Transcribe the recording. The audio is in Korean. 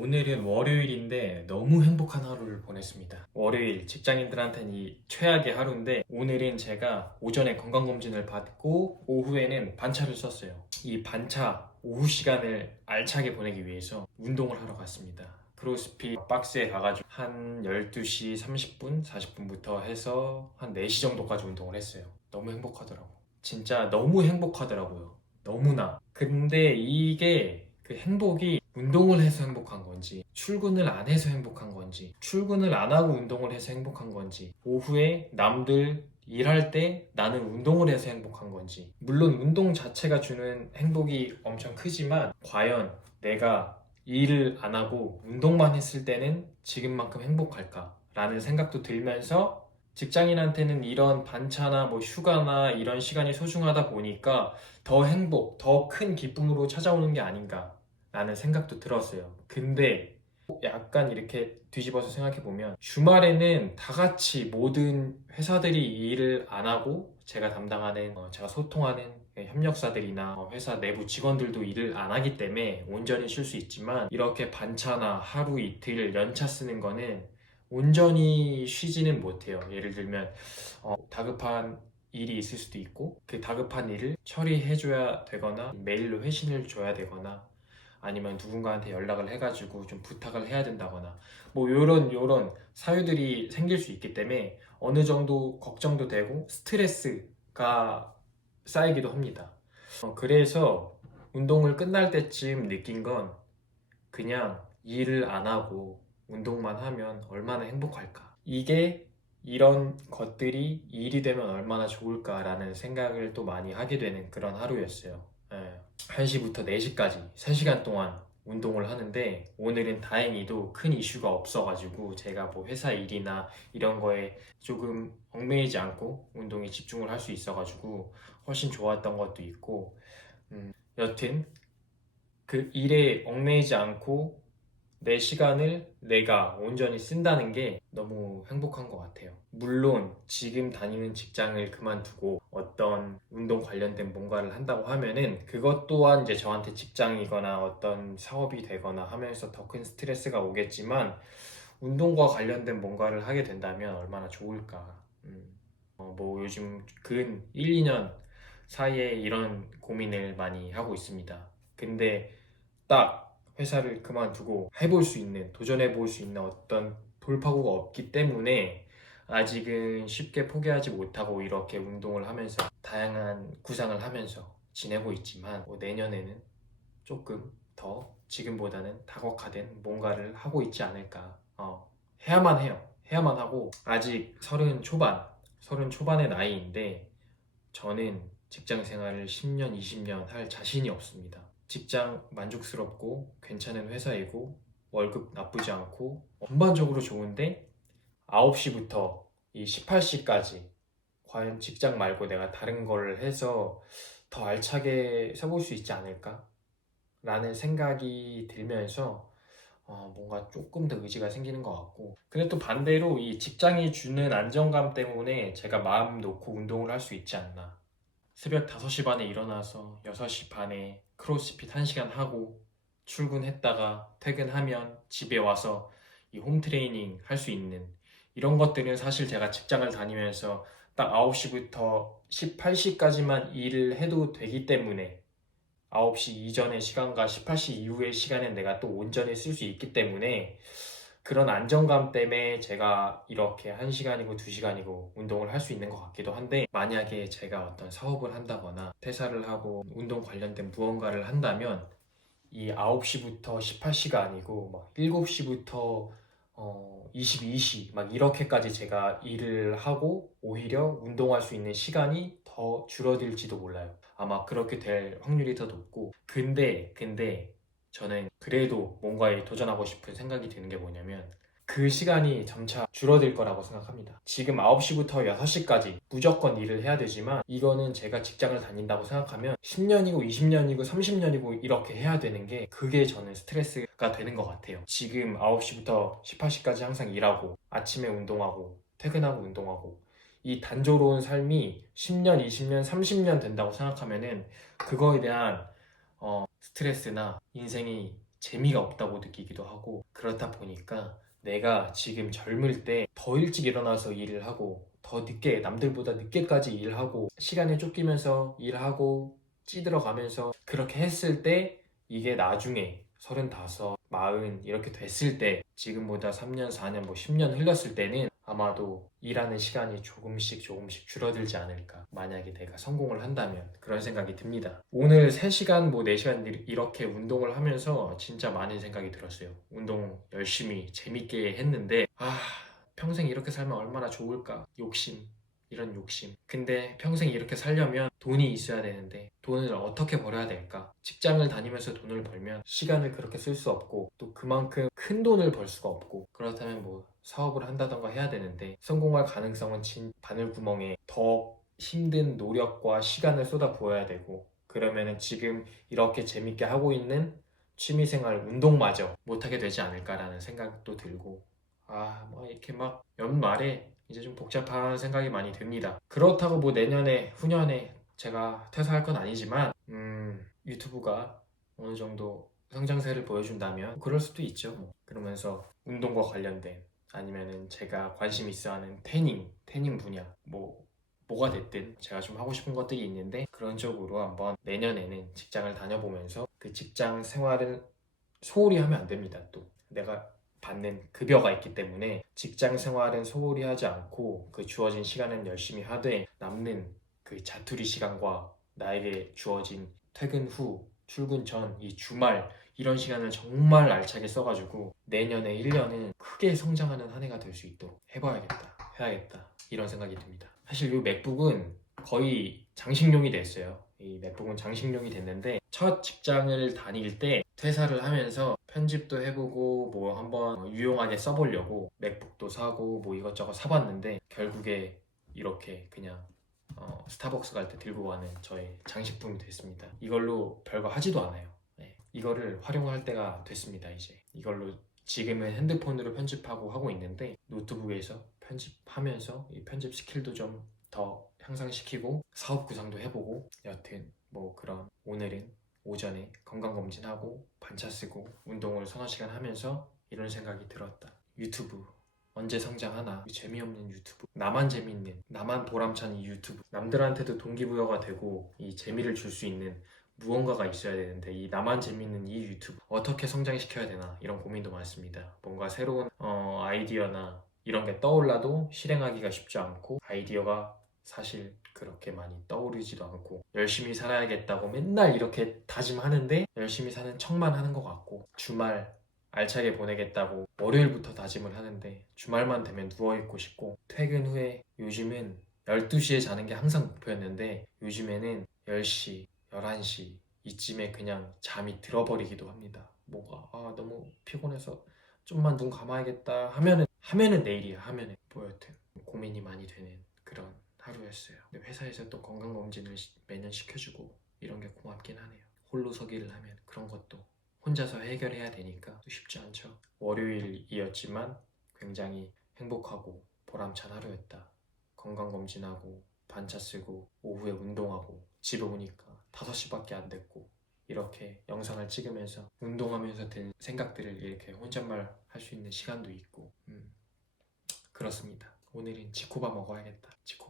오늘은 월요일인데 너무 행복한 하루를 보냈습니다. 월요일 직장인들한테는 이 최악의 하루인데 오늘은 제가 오전에 건강검진을 받고 오후에는 반차를 썼어요. 이 반차 오후 시간을 알차게 보내기 위해서 운동을 하러 갔습니다. 크로스핏 박스에 가가지고 한 12시 30분, 40분부터 해서 한 4시 정도까지 운동을 했어요. 너무 행복하더라고. 진짜 너무 행복하더라고요. 너무나. 근데 이게 그 행복이 운동을 해서 행복한 건지, 출근을 안 해서 행복한 건지, 출근을 안 하고 운동을 해서 행복한 건지, 오후에 남들 일할 때 나는 운동을 해서 행복한 건지, 물론 운동 자체가 주는 행복이 엄청 크지만, 과연 내가 일을 안 하고 운동만 했을 때는 지금만큼 행복할까? 라는 생각도 들면서 직장인한테는 이런 반차나 뭐 휴가나 이런 시간이 소중하다 보니까 더 행복, 더 큰 기쁨으로 찾아오는 게 아닌가 라는 생각도 들었어요. 근데 약간 이렇게 뒤집어서 생각해보면 주말에는 다 같이 모든 회사들이 일을 안 하고 제가 담당하는 제가 소통하는 협력사들이나 회사 내부 직원들도 일을 안 하기 때문에 온전히 쉴 수 있지만 이렇게 반차나 하루 이틀 연차 쓰는 거는 온전히 쉬지는 못해요. 예를 들면 다급한 일이 있을 수도 있고 그 다급한 일을 처리해줘야 되거나 메일로 회신을 줘야 되거나 아니면 누군가한테 연락을 해가지고 좀 부탁을 해야 된다거나 뭐 요런 사유들이 생길 수 있기 때문에 어느 정도 걱정도 되고 스트레스가 쌓이기도 합니다. 그래서 운동을 끝날 때쯤 느낀 건 그냥 일을 안 하고 운동만 하면 얼마나 행복할까. 이게 이런 것들이 일이 되면 얼마나 좋을까라는 생각을 또 많이 하게 되는 그런 하루였어요. 1시부터 4시까지 3시간 동안 운동을 하는데 오늘은 다행히도 큰 이슈가 없어가지고 제가 뭐 회사 일이나 이런 거에 조금 얽매이지 않고 운동에 집중을 할 수 있어가지고 훨씬 좋았던 것도 있고 여튼 그 일에 얽매이지 않고 내 시간을 내가 온전히 쓴다는 게 너무 행복한 것 같아요. 물론 지금 다니는 직장을 그만두고 어떤 운동 관련된 뭔가를 한다고 하면은 그것 또한 이제 저한테 직장이거나 어떤 사업이 되거나 하면서 더 큰 스트레스가 오겠지만 운동과 관련된 뭔가를 하게 된다면 얼마나 좋을까. 뭐 요즘 근 1, 2년 사이에 이런 고민을 많이 하고 있습니다. 근데 딱 회사를 그만두고 해볼 수 있는, 도전해볼 수 있는 어떤 돌파구가 없기 때문에 아직은 쉽게 포기하지 못하고 이렇게 운동을 하면서 다양한 구상을 하면서 지내고 있지만 뭐 내년에는 조금 더 지금보다는 다각화된 뭔가를 하고 있지 않을까. 해야만 해요. 해야만 하고 아직 서른 초반의 나이인데 저는 직장 생활을 10년, 20년 할 자신이 없습니다. 직장 만족스럽고 괜찮은 회사이고 월급 나쁘지 않고 전반적으로 좋은데 9시부터 이 18시까지 과연 직장 말고 내가 다른 걸 해서 더 알차게 써볼 수 있지 않을까? 라는 생각이 들면서 뭔가 조금 더 의지가 생기는 것 같고 근데 또 반대로 이 직장이 주는 안정감 때문에 제가 마음 놓고 운동을 할 수 있지 않나 새벽 5시 반에 일어나서 6시 반에 크로스핏 1시간 하고 출근했다가 퇴근하면 집에 와서 이 홈트레이닝 할 수 있는 이런 것들은 사실 제가 직장을 다니면서 딱 9시부터 18시까지만 일을 해도 되기 때문에 9시 이전의 시간과 18시 이후의 시간은 내가 또 온전히 쓸 수 있기 때문에 그런 안정감 때문에 제가 이렇게 1시간이고 2시간이고 운동을 할 수 있는 것 같기도 한데 만약에 제가 어떤 사업을 한다거나 퇴사를 하고 운동 관련된 무언가를 한다면 이 9시부터 18시가 아니고 막 7시부터 22시 막 이렇게까지 제가 일을 하고 오히려 운동할 수 있는 시간이 더 줄어들지도 몰라요. 아마 그렇게 될 확률이 더 높고 근데 저는 그래도 뭔가에 도전하고 싶은 생각이 드는 게 뭐냐면 그 시간이 점차 줄어들 거라고 생각합니다. 지금 9시부터 6시까지 무조건 일을 해야 되지만 이거는 제가 직장을 다닌다고 생각하면 10년이고 20년이고 30년이고 이렇게 해야 되는 게 그게 저는 스트레스가 되는 것 같아요. 지금 9시부터 18시까지 항상 일하고 아침에 운동하고 퇴근하고 운동하고 이 단조로운 삶이 10년, 20년, 30년 된다고 생각하면은 그거에 대한 스트레스나 인생이 재미가 없다고 느끼기도 하고, 그렇다 보니까 내가 지금 젊을 때 더 일찍 일어나서 일을 하고 더 늦게, 남들보다 늦게까지 일하고 시간에 쫓기면서 일하고 찌들어가면서 그렇게 했을 때, 이게 나중에 35, 40 이렇게 됐을 때, 지금보다 3년, 4년, 뭐 10년 흘렀을 때는 아마도 일하는 시간이 조금씩 조금씩 줄어들지 않을까. 만약에 내가 성공을 한다면 그런 생각이 듭니다. 오늘 3시간, 뭐 4시간 이렇게 운동을 하면서 진짜 많은 생각이 들었어요. 운동 열심히 재밌게 했는데 평생 이렇게 살면 얼마나 좋을까. 욕심, 이런 욕심. 근데 평생 이렇게 살려면 돈이 있어야 되는데 돈을 어떻게 벌어야 될까? 직장을 다니면서 돈을 벌면 시간을 그렇게 쓸 수 없고 또 그만큼 큰 돈을 벌 수가 없고, 그렇다면 뭐 사업을 한다던가 해야 되는데 성공할 가능성은 바늘구멍에 더 힘든 노력과 시간을 쏟아 부어야 되고, 그러면은 지금 이렇게 재밌게 하고 있는 취미생활 운동마저 못하게 되지 않을까라는 생각도 들고, 뭐 이렇게 막 연말에 이제 좀 복잡한 생각이 많이 듭니다. 그렇다고 뭐 내년에, 후년에 제가 퇴사할 건 아니지만 유튜브가 어느 정도 성장세를 보여준다면 그럴 수도 있죠. 뭐. 그러면서 운동과 관련된, 아니면은 제가 관심 있어하는 태닝 분야, 뭐가 됐든 제가 좀 하고 싶은 것들이 있는데, 그런 쪽으로 한번 내년에는 직장을 다녀보면서 그 직장 생활을 소홀히 하면 안 됩니다. 또 내가 받는 급여가 있기 때문에 직장 생활은 소홀히 하지 않고 그 주어진 시간은 열심히 하되, 남는 그 자투리 시간과 나에게 주어진 퇴근 후, 출근 전, 이 주말, 이런 시간을 정말 알차게 써가지고 내년에 1년은 크게 성장하는 한 해가 될 수 있도록 해야겠다 이런 생각이 듭니다. 사실 이 맥북은 거의 장식용이 됐어요. 이 맥북은 장식용이 됐는데, 첫 직장을 다닐 때 퇴사를 하면서 편집도 해보고 뭐 한번 유용하게 써보려고 맥북도 사고 뭐 이것저것 사봤는데, 결국에 이렇게 그냥 스타벅스 갈 때 들고 가는 저의 장식품이 됐습니다. 이걸로 별거 하지도 않아요. 네. 이거를 활용할 때가 됐습니다. 이제 이걸로 지금은 핸드폰으로 편집하고 하고 있는데, 노트북에서 편집하면서 이 편집 스킬도 좀 더 향상시키고 사업 구상도 해보고, 여튼 뭐 그런, 오늘은 오전에 건강검진하고 반차 쓰고 운동을 서너 시간 하면서 이런 생각이 들었다. 유튜브 언제 성장하나? 재미없는 유튜브, 나만 재밌는, 나만 보람찬 이 유튜브, 남들한테도 동기부여가 되고 이 재미를 줄 수 있는 무언가가 있어야 되는데, 이 나만 재밌는 이 유튜브 어떻게 성장시켜야 되나, 이런 고민도 많습니다. 뭔가 새로운 아이디어나 이런 게 떠올라도 실행하기가 쉽지 않고, 아이디어가 사실 그렇게 많이 떠오르지도 않고, 열심히 살아야겠다고 맨날 이렇게 다짐하는데 열심히 사는 척만 하는 것 같고, 주말 알차게 보내겠다고 월요일부터 다짐을 하는데 주말만 되면 누워있고 싶고, 퇴근 후에 요즘은 12시에 자는 게 항상 목표였는데 요즘에는 10시, 11시 이쯤에 그냥 잠이 들어버리기도 합니다. 뭐가 너무 피곤해서 좀만 눈 감아야겠다 하면은 내일이야. 하면은 뭐 여튼 고민이 많이 되는 그런 하루였어요. 근데 회사에서 또 건강검진을 매년 시켜주고 이런 게 고맙긴 하네요. 홀로 서기를 하면 그런 것도 혼자서 해결해야 되니까 또 쉽지 않죠. 월요일이었지만 굉장히 행복하고 보람찬 하루였다. 건강검진하고 반차 쓰고 오후에 운동하고 집에 오니까 5시밖에 안 됐고, 이렇게 영상을 찍으면서 운동하면서 든 생각들을 이렇게 혼잣말 할 수 있는 시간도 있고, 그렇습니다. 오늘은 지코바 먹어야겠다. 지코바.